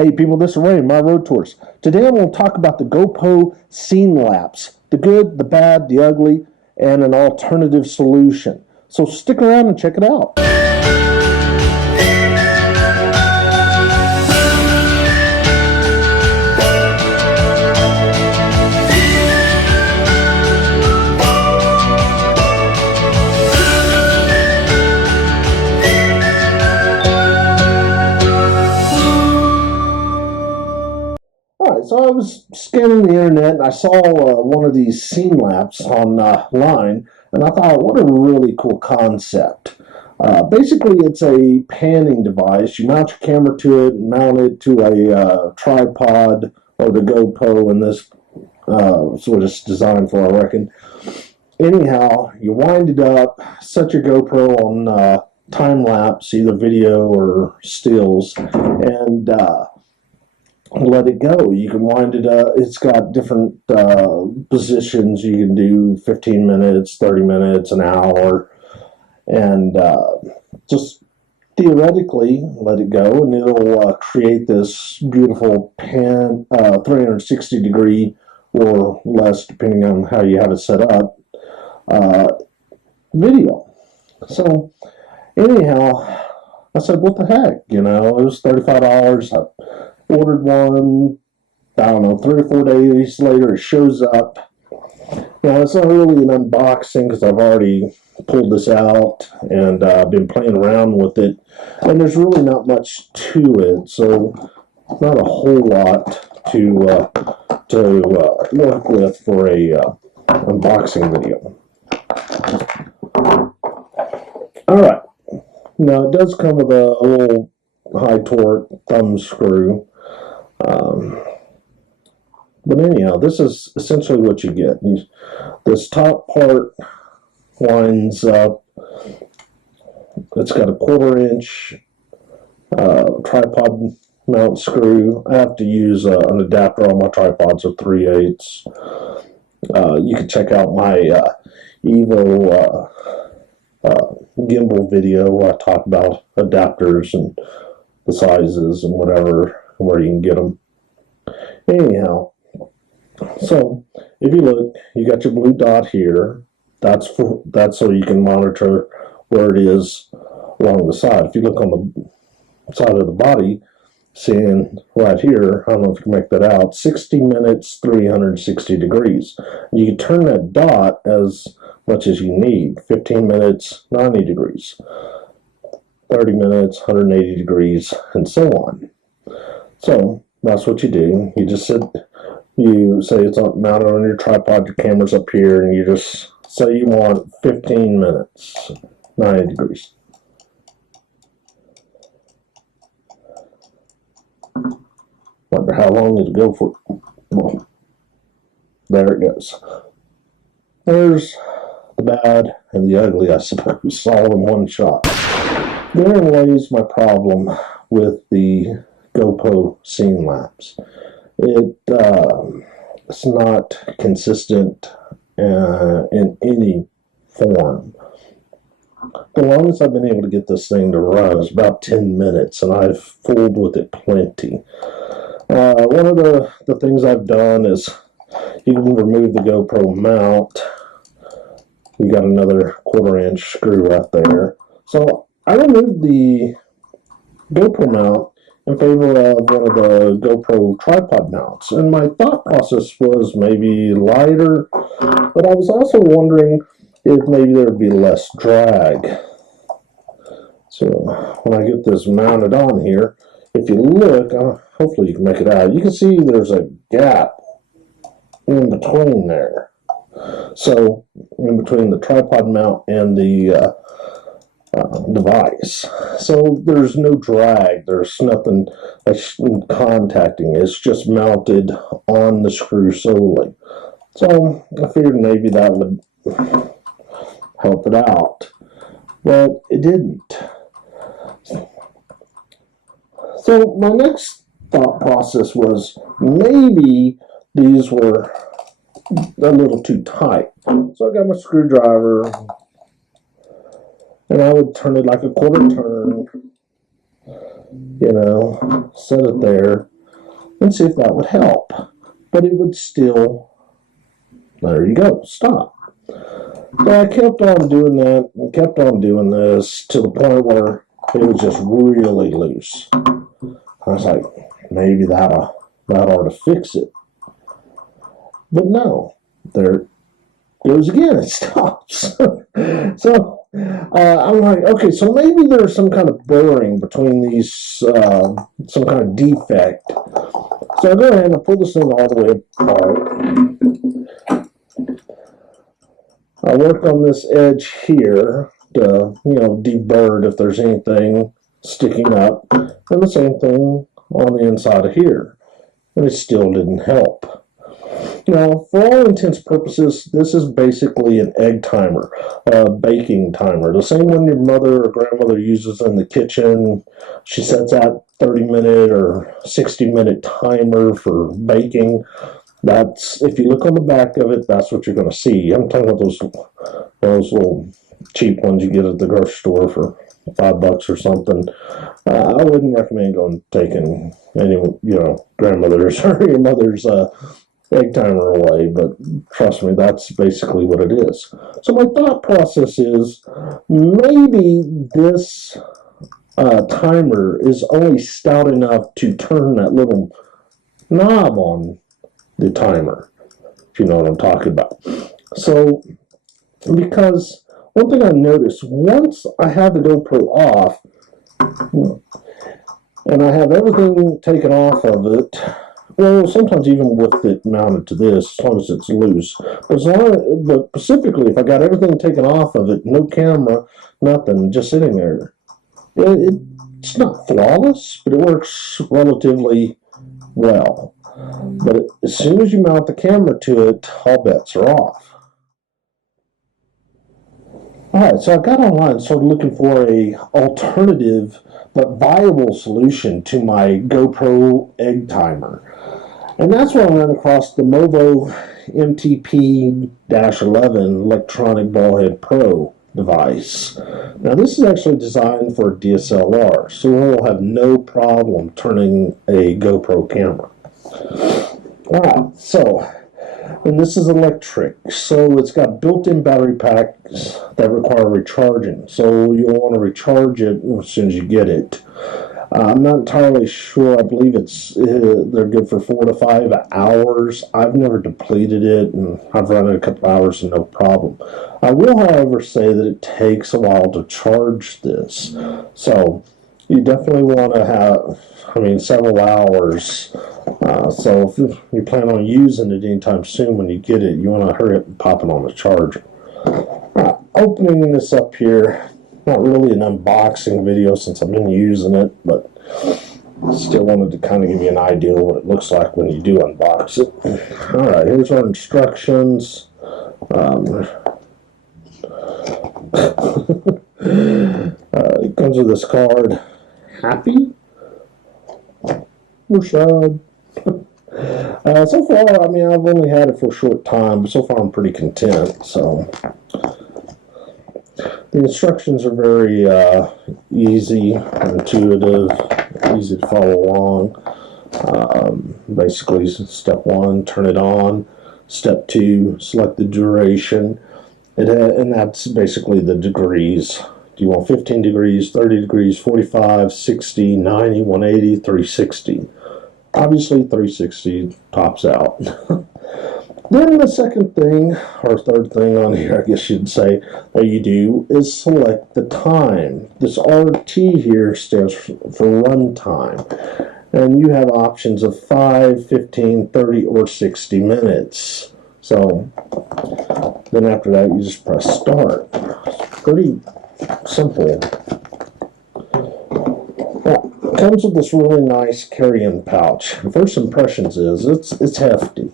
Hey people, this is Ray, my road tours. Today I'm going to talk about the Gopro Scenelapse, the good, the bad, the ugly, and an alternative solution. So stick around and check it out. So I was scanning the internet and I saw one of these Scenelapse online, and I thought, what a really cool concept. Basically, it's a panning device. You mount your camera to it and mount it to a tripod or the GoPro, and this is what it's designed for, I reckon. Anyhow, you wind it up, set your GoPro on time lapse, either video or stills, and let it go. You can wind it up. It's got different positions. You can do 15 minutes, 30 minutes, an hour, and just theoretically let it go, and it'll create this beautiful 360 degree or less, depending on how you have it set up, video. So anyhow, I said, what the heck, it was $35. I ordered one, I don't know, 3 or 4 days later it shows up. Now it's not really an unboxing because I've already pulled this out and I've been playing around with it, and there's really not much to it, so not a whole lot to work with for a unboxing video. Alright, now it does come with a little high torque thumb screw. But anyhow, this is essentially what you get. This top part winds up. It's got a 1/4 inch tripod mount screw. I have to use an adapter on my tripods of 3/8. You can check out my Evo gimbal video. I talk about adapters and the sizes and whatever, and where you can get them. Anyhow, so if you look, you got your blue dot here. That's so you can monitor where it is along the side. If you look on the side of the body, seeing right here, I don't know if you can make that out, 60 minutes, 360 degrees. You can turn that dot as much as you need. 15 minutes, 90 degrees. 30 minutes, 180 degrees, and so on. So that's what you do. You just you say it's mounted on your tripod, your camera's up here, and you just say you want 15 minutes, 90 degrees. Wonder how long it'll go for. Well, there it goes. There's the bad and the ugly, I suppose, all in one shot. Therein lays my problem with the Gopro Scenelapse. It's not consistent in any form. The longest I've been able to get this thing to run is about 10 minutes, and I've fooled with it plenty. One of the things I've done is you can remove the GoPro mount. You got another 1/4 inch screw right there. So I removed the GoPro mount in favor of one of the GoPro tripod mounts, and my thought process was maybe lighter, but I was also wondering if maybe there would be less drag. So when I get this mounted on here, if you look, hopefully you can make it out, you can see there's a gap in between there. So in between the tripod mount and the device, so there's no drag, there's nothing contacting, it's just mounted on the screw solely. So I figured maybe that would help it out, but it didn't. So my next thought process was maybe these were a little too tight. So I got my screwdriver, and I would turn it like a 1/4 turn, set it there, and see if that would help. But it would still, there you go, stop. So I kept on doing that and kept on doing this to the point where it was just really loose. I was like, maybe that ought to fix it. But no, there goes again, it stops. So I'm like, okay, so maybe there's some kind of burring between these, some kind of defect. So I go ahead and I pull this thing all the way apart. I work on this edge here to, deburr if there's anything sticking up, and the same thing on the inside of here, and it still didn't help. Now, for all intents and purposes, this is basically an egg timer, a baking timer, the same one your mother or grandmother uses in the kitchen. She sets that 30-minute or 60-minute timer for baking. That's, if you look on the back of it, that's what you're going to see. I'm talking about those little cheap ones you get at the grocery store for $5 or something. I wouldn't recommend going taking any, grandmother's or your mother's egg timer away, but trust me, that's basically what it is. So my thought process is maybe this timer is only stout enough to turn that little knob on the timer, if you know what I'm talking about. So, because one thing I noticed, once I have the GoPro off, and I have everything taken off of it, well, sometimes even with it mounted to this, as long as it's loose. But specifically, if I got everything taken off of it, no camera, nothing, just sitting there, it's not flawless, but it works relatively well. But as soon as you mount the camera to it, all bets are off. Alright, so I got online and started looking for a alternative but viable solution to my GoPro egg timer. And that's where I ran across the Movo MTP-11 Electronic Ballhead Pro device. Now this is actually designed for DSLR, so we'll have no problem turning a GoPro camera. Alright, so, and this is electric, so it's got built-in battery packs that require recharging, so you'll want to recharge it as soon as you get it. I'm not entirely sure. I believe they're good for 4 to 5 hours. I've never depleted it, and I've run it a couple hours and no problem. I will, however, say that it takes a while to charge this, so you definitely want to have, several hours. So if you plan on using it anytime soon when you get it, you want to hurry up and pop it on the charger. Opening this up here, not really an unboxing video since I've been using it, but still wanted to kind of give you an idea of what it looks like when you do unbox it. Alright, here's our instructions. It comes with this card. Happy? Or sad? So far, I've only had it for a short time, but so far I'm pretty content. So the instructions are very easy, intuitive, easy to follow along. Basically, step 1, turn it on. Step 2, select the duration. And that's basically the degrees. Do you want 15 degrees, 30 degrees, 45, 60, 90, 180, 360? Obviously, 360 tops out. Then the second thing, or third thing on here, I guess you'd say, that you do is select the time. This RT here stands for run time. And you have options of 5, 15, 30, or 60 minutes. So, then after that, you just press start. It's pretty simple. Well, it comes with this really nice carry-in pouch. First impressions is it's hefty.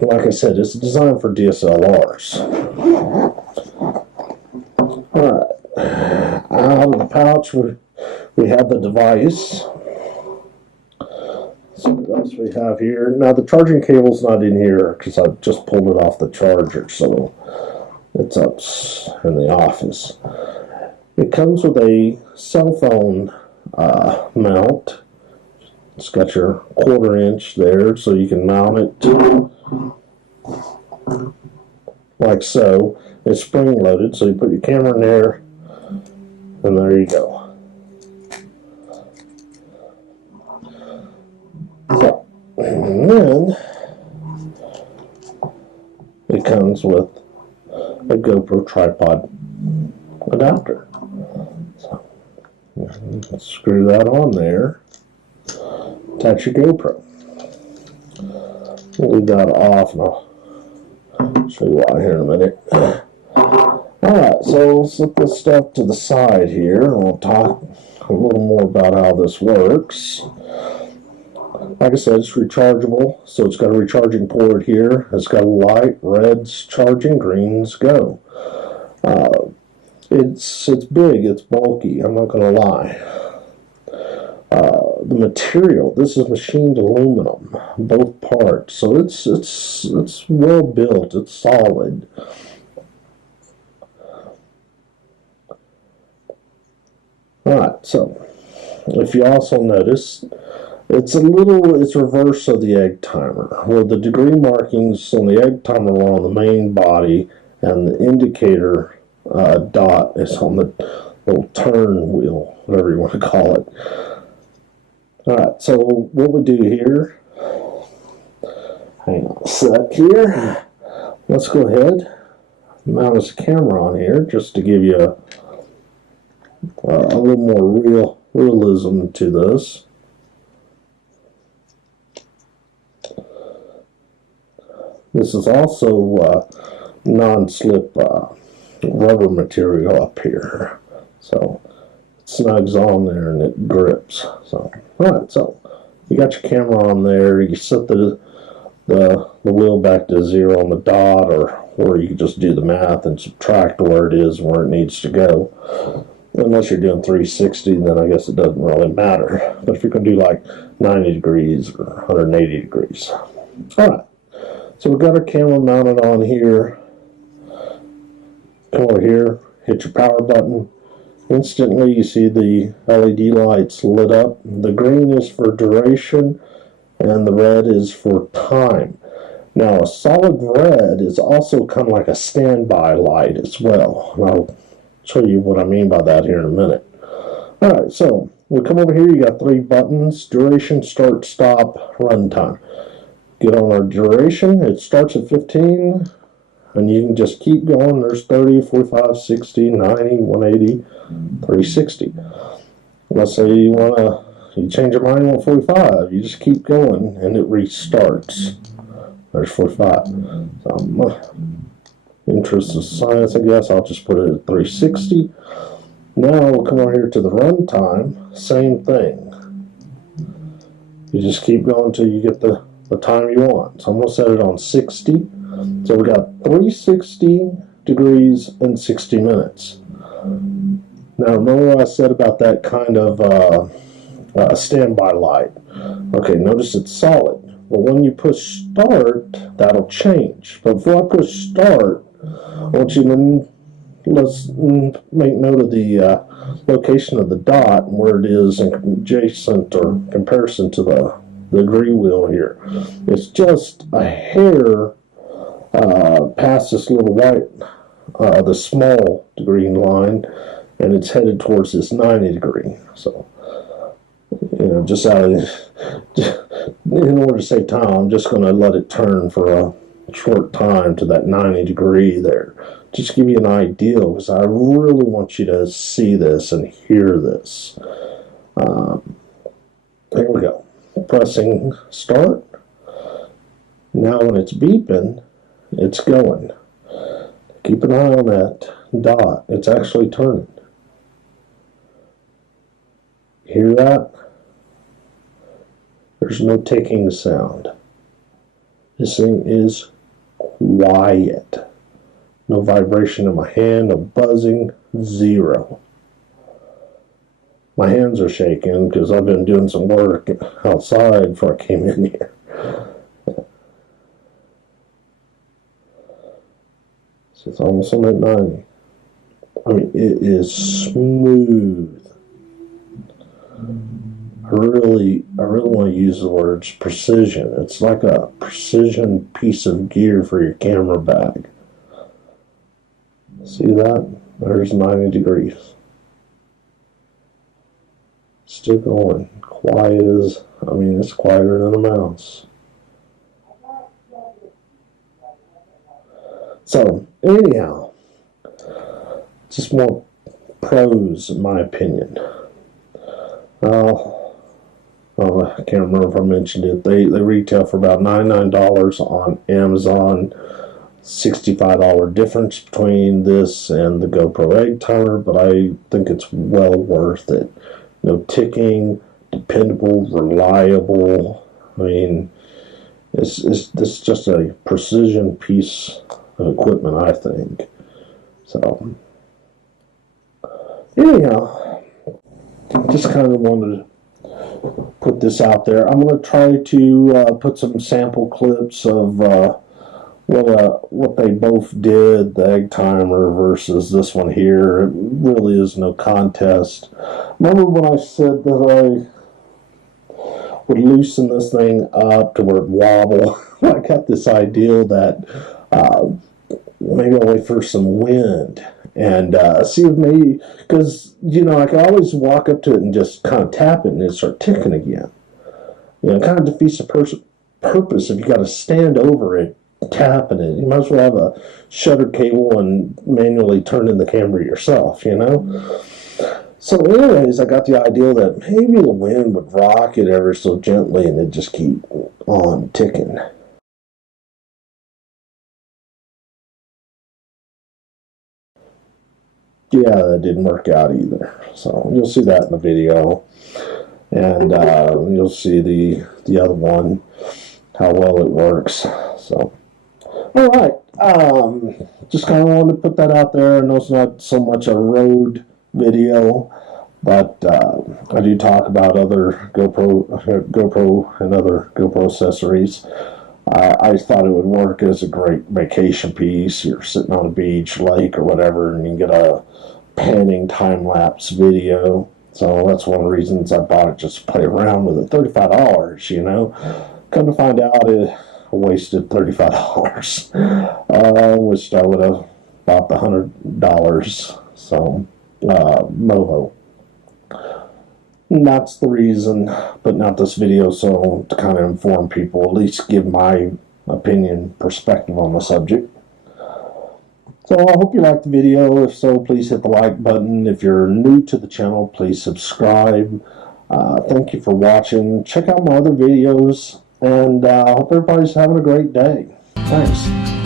Like I said, it's designed for DSLRs. Alright, out of the pouch we have the device. So what else we have here? Now the charging cable's not in here because I just pulled it off the charger, so it's up in the office. It comes with a cell phone mount. It's got your 1/4 inch there, so you can mount it like so. It's spring loaded, so you put your camera in there, and there you go. So, and then it comes with a GoPro tripod adapter. So, screw that on there. Attach your GoPro. We'll leave that off, and I'll show you why here in a minute. Alright, so let's set this stuff to the side here, and we'll talk a little more about how this works. Like I said, it's rechargeable, so it's got a recharging port here. It's got a light, reds charging, greens go. It's big, it's bulky, I'm not going to lie. The material, this is machined aluminum, both parts, so it's well built, it's solid. Alright, so if you also notice, it's reverse of the egg timer, where the degree markings on the egg timer are on the main body, and the indicator dot is on the little turn wheel, whatever you want to call it. Alright, so what we do here, hang on a sec here, let's go ahead, mount this camera on here, just to give you a little more realism to this. This is also non-slip rubber material up here, so it snugs on there and it grips. So, alright, so you got your camera on there. You set the wheel back to 0 on the dot, or you can just do the math and subtract where it is, where it needs to go. Unless you're doing 360, then I guess it doesn't really matter. But if you're going to do like 90 degrees or 180 degrees. Alright, so we've got our camera mounted on here. Come over here, hit your power button. Instantly you see the LED lights lit up. The green is for duration and the red is for time. Now a solid red is also kind of like a standby light as well. And I'll show you what I mean by that here in a minute. Alright, so we come over here, you got 3 buttons: duration, start, stop, runtime. Get on our duration, it starts at 15, and you can just keep going. There's 30, 45, 60, 90, 180, 360. Let's say you change your mind on 45, you just keep going and it restarts. There's 45. So, interest of science, I guess, I'll just put it at 360. Now we'll come over here to the runtime, same thing. You just keep going until you get the time you want. So I'm going to set it on 60. So we got 360 degrees and 60 minutes. Now remember what I said about that kind of standby light. Okay, notice it's solid. But when you push start, that'll change. But before I push start, I want you to let's make note of the location of the dot and where it is in adjacent or comparison to the degree wheel here. It's just a hair past this little white, the small degree line, and it's headed towards this 90 degree. So, just in order to save time, I'm just going to let it turn for a short time to that 90 degree there. Just give you an idea, because I really want you to see this and hear this. Here we go. Pressing start. Now when it's beeping, it's going. Keep an eye on that dot. It's actually turning. Hear that? There's no ticking sound. This thing is quiet. No vibration in my hand, no buzzing, 0. My hands are shaking because I've been doing some work outside before I came in here. So it's almost on that 90. I mean, it is smooth. I really want to use the words precision. It's like a precision piece of gear for your camera bag. See that? There's 90 degrees. Still going. Quiet as, I mean, it's quieter than a mouse. So, anyhow, just more pros, in my opinion. I can't remember if I mentioned it. They retail for about $99 on Amazon. $65 difference between this and the GoPro egg timer, but I think it's well worth it. No ticking, dependable, reliable. I mean, this is just a precision piece of equipment, I think. So, anyhow, just kind of wanted to put this out there. I'm going to try to put some sample clips of what they both did, the egg timer versus this one here. It really is no contest. Remember when I said that I would loosen this thing up to where it wobble? I got this idea that maybe I'll wait for some wind and see if maybe, because, you know, I can always walk up to it and just kind of tap it and it start ticking again. You know, it kind of defeats the purpose if you got to stand over it tapping it. You might as well have a shutter cable and manually turn in the camera yourself, you know? So anyways, I got the idea that maybe the wind would rock it ever so gently and it'd just keep on ticking. Yeah, that didn't work out either. So you'll see that in the video. And you'll see the other one, how well it works. So, all right. Just kind of wanted to put that out there. I know it's not so much a road video, but I do talk about other GoPro and other GoPro accessories. I thought it would work as a great vacation piece. You're sitting on a beach, lake, or whatever, and you can get a panning time-lapse video. So that's one of the reasons I bought it, just to play around with it. $35, you know. Come to find out, I wasted $35. Wished I would have bought the $100. So, Movo. And that's the reason putting out this video, so to kind of inform people, at least give my opinion, perspective on the subject. So I hope you liked the video. If so, please hit the like button. If you're new to the channel, please subscribe. Thank you for watching. Check out my other videos, and I hope everybody's having a great day. Thanks.